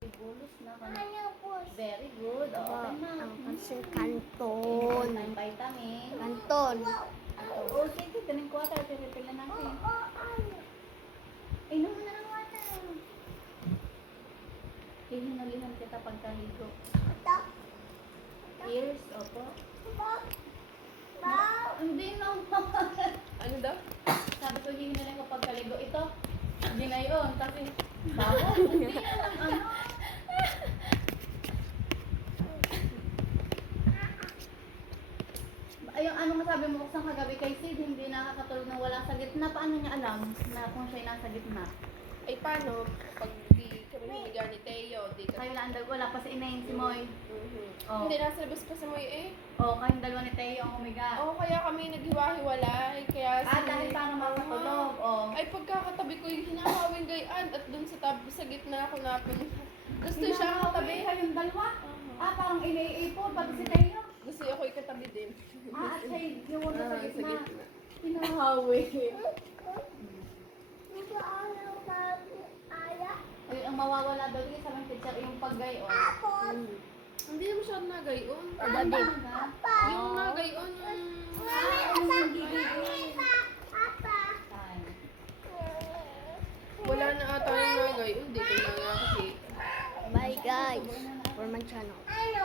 Bulos na very good. Okay na. Ang pansin kanton. Ang vitamin. Kanton. Oo, sige. Kaming water. Pipil na natin. Inom mo na ng water. Hihinulihan kita pagkaligo. Ears, opo. Hindi na. Ano daw? Sabi ko, hihinulihan ko pagkaligo. Ito, hindi na yun. Kasi, bawal. Hindi yan ang ano. Yung ano masabi mo kusang kagabi kay Sid, hindi nakakatulog na wala sa gitna. Paano niya alam na kung siya'y nasa gitna? Ay, paano? Pag di kami humiga ni Teo, di Kayo ka... lang daw, wala pa si Inayin si Moy. Oh. Hindi, nasa labas pa sa Moy eh. Oh, kayong dalawa ni Teo ang humiga. Oo, kaya kami naghiwa-hiwalay. Kaya Dahil paano makatulog? Oh. Ay, pagkakatabi ko yung hinahawing gayaan at dun sa tabi sa gitna ako napunta. Gusto siya katabi. Kayong dalawa? Parang ina-ipon, pati si Teo. Gusto ako ikatabi din. At siya yung sa Sa gitna. gitna. Hinahawi. Ayun, ang mawawala daw din sa mga teacher, yung paggayon. Hindi na masyado nagayon. Ano Yung nagayon, yung... Wala na ata yung nagayon. Hindi ko na nakakita. Bye guys. For my channel. Ano?